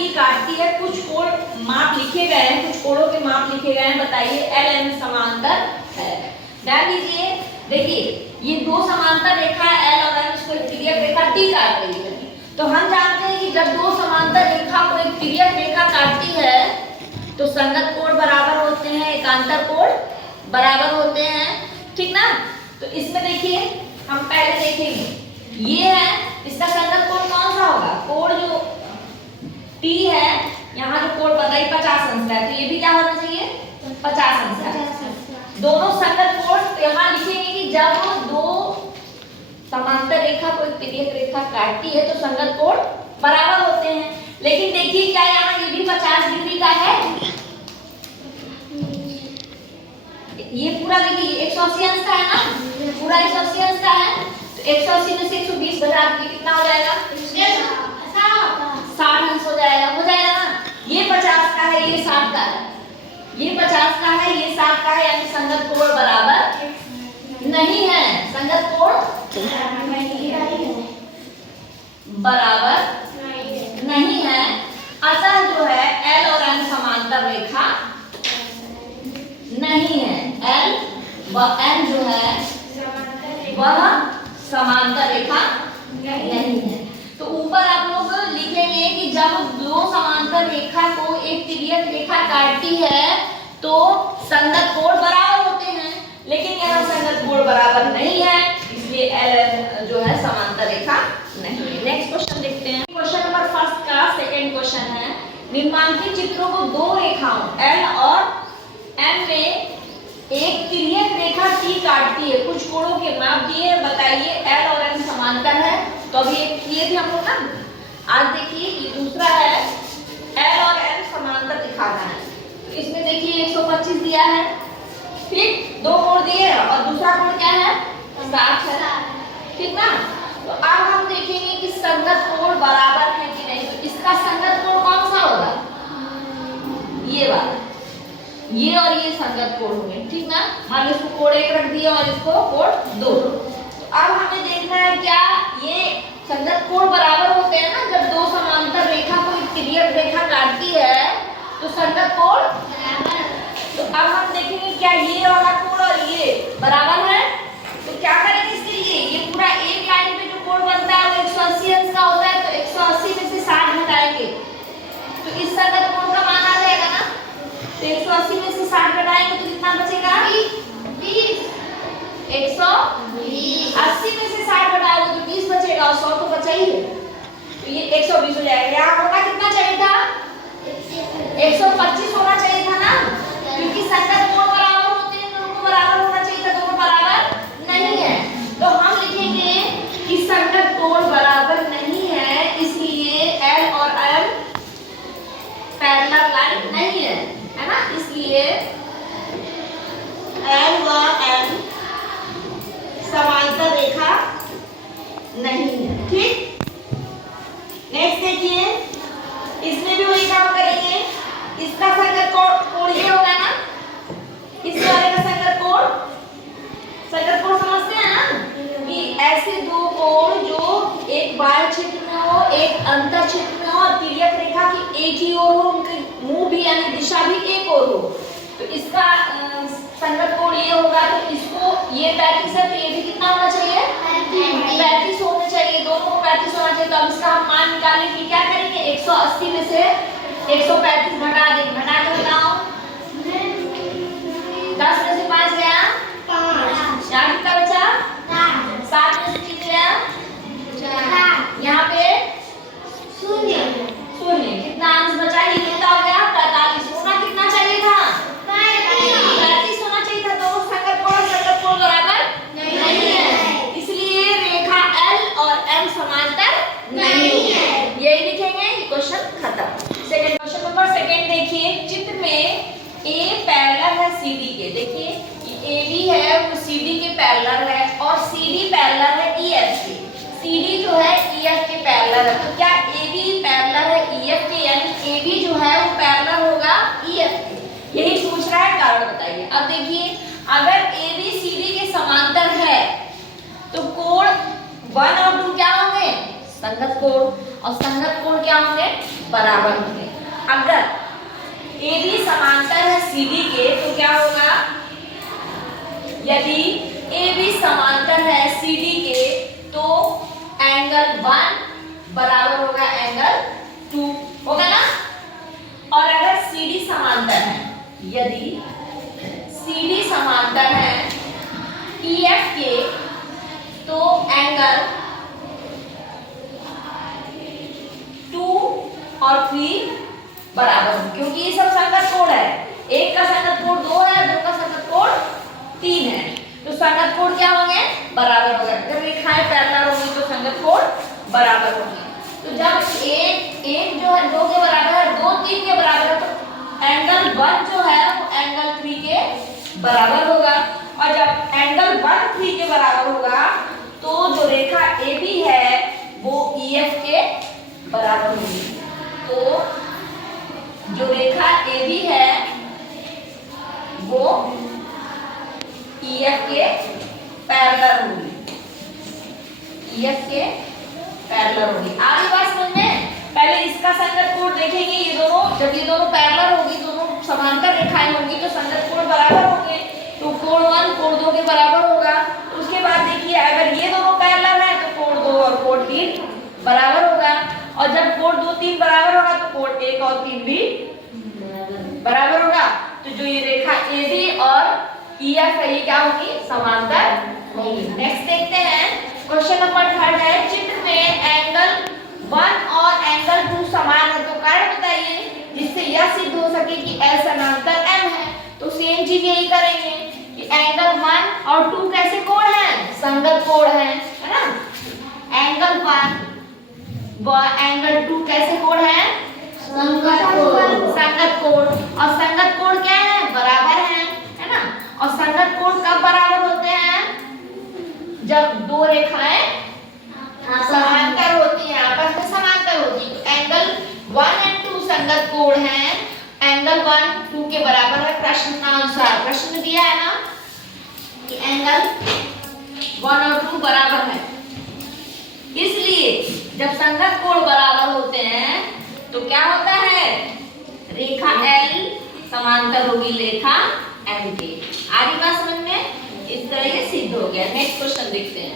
T काटती है, कुछ कोण माप लिखे गए हैं, कुछ कोणों के माप लिखे गए हैं, बताइए एल एम समांतर है। ध्यान दीजिए, देखिए ये दो समांतर रेखा एल और एम, इसको तिर्यक रेखा टी काट रही है। तो हम जानते हैं कि जब दो समांतर रेखा को एक तिर्यक रेखा काटती है तो संगत कोण बराबर होते हैं, एकांतर कोण बराबर होते हैं, ठीक ना। तो इसमें देखिए हम पहले देखेंगे, ये है इसका संगत कोण कौन सा होगा, कोण जो टी है, यहाँ जो कोण बताइए 50 अंश है, तो ये भी क्या होना चाहिए 50 अंश है। दोनों संगत कोण यहाँ लिखेंगे कि जब दो समांतर रेखा को एक तिर्यक रेखा काटती है तो संगत कोण बराबर होते हैं। लेकिन देखिए क्या यहाँ ये भी 50 डिग्री का है, ये पूरा देखिए 180 अंश का है ना, पूरा 180 अंश का है, तो 180 में से 120 घटा के कितना हो जाएगा 60 अंश हो जाएगा ना। ये 50 का है, ये 60 का है, ये 50 का है, ये 60 का है, यानी संगत कोण बराबर नहीं है, संगत कोण बराबर नहीं है। अतः जो है एल और एम समांतर रेखा नहीं है, एल व एम जो है वह समांतर रेखा नहीं है। तो ऊपर आप लोग लिखेंगे कि जब दो समांतर रेखा को एक तिर्यक रेखा काटती है तो संगत कोण बराबर होते हैं, लेकिन यहाँ संगत कोण बराबर नहीं है, इसलिए एल जो है समांतर रेखा नहीं है। नेक्स्ट क्वेश्चन देखते हैं, क्वेश्चन नंबर फर्स्ट का सेकंड क्वेश्चन है, निम्नांकित चित्रों को दो रेखाओं एल और एम में एक तिर्यक रेखा टी काटती है, कुछ कोणों के माप दिए हैं, बताइए एल और एम समांतर है। तो अभी एक किए थे हम लोग ना, आज देखिए ये दूसरा है, एल और एम समांतर दिखाना है। तो इसमें देखिए 125 दिया है, ठीक, दो कोण दिए और दूसरा कोण क्या है 60 है, ठीक ना। तो अब हम देखेंगे कि संगत कोण बराबर है कि नहीं। तो इसका संगत कोण कौन सा होगा, ये वाला, ये और ये संगत कोण होंगे, ठीक ना। मान लो इसको कोण 1 रख दिया और इसको कोण 2। तो अब हमें देखना है क्या ये संगत कोण बराबर होते हैं ना, जब दो समांतर रेखा को एक तिर्यक रेखा काटती है तो संगत कोण बराबर। तो अब हम देखेंगे क्या ये वाला कोण और ये बराबर है। तो क्या करेंगे इसके लिए, ये पूरा एक लाइन पे जो कोण बनता है वो 180 अंश का होता है, तो 180 में से 60 घटाएंगे तो इस संगत कोण का मान आ जाएगा ना। तो 180 में से 60 घटाएंगे तो कितना बचेगा 20। 180 में से 60 घटाओगे तो 20 बचेगा और 100 तो बचा ही है, तो ये 120 हो जाएगा। यहाँ होना कितना चाहिए था 125 होना चाहिए था ना, क्योंकि संगत कोण बराबर होते हैं, दोनों को बराबर होना चाहिए था, दोनों बराबर नहीं है। तो हम लिखेंगे कि संगत कोण बराबर नहीं है, इसलिए एल और एम पैरेलल लाइन नहीं है ना, इसलिए एल व एम समांतर रेखा नहीं है, ठीक। नेक्स्ट देखिए, इसमें भी वही काम करेंगे, इसका संगत कोण ये होगा ना, इस वाले का संगत कोण समझते हैं ना, कि ऐसे दो कोण जो एक बाह्य क्षेत्र में हो, एक अंतर क्षेत्र में हो और तिर्यक रेखा की एक ही ओर हो, उनके मुंह भी यानी दिशा भी एक ओर हो, तो इसका संगत कोण ये होगा। तो इसको ये 35 है, तो ये भी कितना होना चाहिए 35 होना चाहिए, दोनों को 35 होना चाहिए। तो अब इसका हम मान निकालेंगे कि क्या करेंगे 180 में से 135 घटा देंगे, घटा के बताओ 10 में से 5 गया 5, यहाँ कितना बचा 7 में से कितना गया, यहाँ पे 0, कितना अंश बचा, ये कितना हो गया 45। होना कितना चाहिए था 35 होना चाहिए था। दोनों संगत कोण बराबर नहीं है, इसलिए रेखा एल और एम समांतर नहीं है, यही लिखेंगे, क्वेश्चन खत्म। सेकंड क्वेश्चन नंबर सेकंड देखिए, चित्र में ए पैरेलल है सीडी के, देखिए ये एबी है वो सीडी के पैरेलल है और सीडी पैरेलल है ईएफ के, सीडी जो है ईएफ के पैरेलल है। तो क्या एबी पैरेलल है ईएफ के, यानी एबी जो है वो पैरेलल होगा ईएफ के, यही पूछ रहा है, कारण बताइए। अब देखिए अगर एबी सीडी के समांतर है तो कोण 1 और 2 क्या होंगे संगत कोण, और संगत कोण क्या होंगे बराबर होंगे। अगर AB समांतर है CD के तो क्या होगा, यदि AB समांतर है CD के तो एंगल 1 बराबर होगा एंगल 2 होगा ना। और अगर CD समांतर है, यदि CD समांतर है EF के तो एंगल 2 और 3 बराबर होंगे, क्योंकि ये सब संगत कोण है। एक का संगत कोण 2 है, दो का संगत कोण 3 है, तो संगत कोण क्या होंगे, बराबर होंगे। अगर रेखाएं पैरेलल होंगी तो संगत कोण बराबर होंगे। तो जब एक जो है 2 के बराबर है, 2 3 के बराबर है, तो एंगल 1 जो है वो एंगल 3 के बराबर होगा। और जब एंगल 1 3 के बराबर होगा तो जो रेखा AB है वो EF के बराबर होगी। तो जो रेखा AB है वो EF के पैरेलल होगी, EF के पैरेलल होगी। आगे बात समझ में, पहले इसका संगत कोण देखेंगे। ये दोनों, जब ये दोनों पैरेलल होगी, दोनों समांतर रेखाएं होंगी तो संगत कोण बराबर होंगे, तो कोण 1 कोण 2 के बराबर होगा। उसके बाद देखिए अगर ये दोनों पैरेलल है तो कोण 2 और कोण 3 बराबर होगा। और जब कोण 2 3 बराबर होगा तो कोण 1 और 3 भी बराबर होगा। तो जो ये रेखा AB और EF है ये क्या होगी, समांतर होगी। नेक्स्ट देखते हैं, क्वेश्चन नंबर 3 है, चित्र में एंगल 1 और एंगल 2 समान है तो कारण बताइए जिससे यह सिद्ध हो सके कि L समांतर M है। तो सेम चीज यही करेंगे कि एंगल 1 और 2 कैसे कोण है, संगत कोण है ना। एंगल 1 व एंगल 2 कैसे कोण है, संगत कोण। और संगत कोण क्या है, बराबर है ना। और संगत कोण कब बराबर होते हैं, जब दो रेखाएं समांतर होती हैं, आपस में समांतर होती है। तो एंगल 1 और 2 संगत कोण है, एंगल 1 2 के बराबर है प्रश्नानुसार। प्रश्न में दिया है ना कि एंगल 1 और 2 बराबर है, इसलिए जब संगत कोण बराबर होते हैं तो क्या होता है, रेखा L समांतर होगी रेखा M के। आगे बात समझ में, इस तरह ये सिद्ध हो गया। नेक्स्ट क्वेश्चन देखते हैं।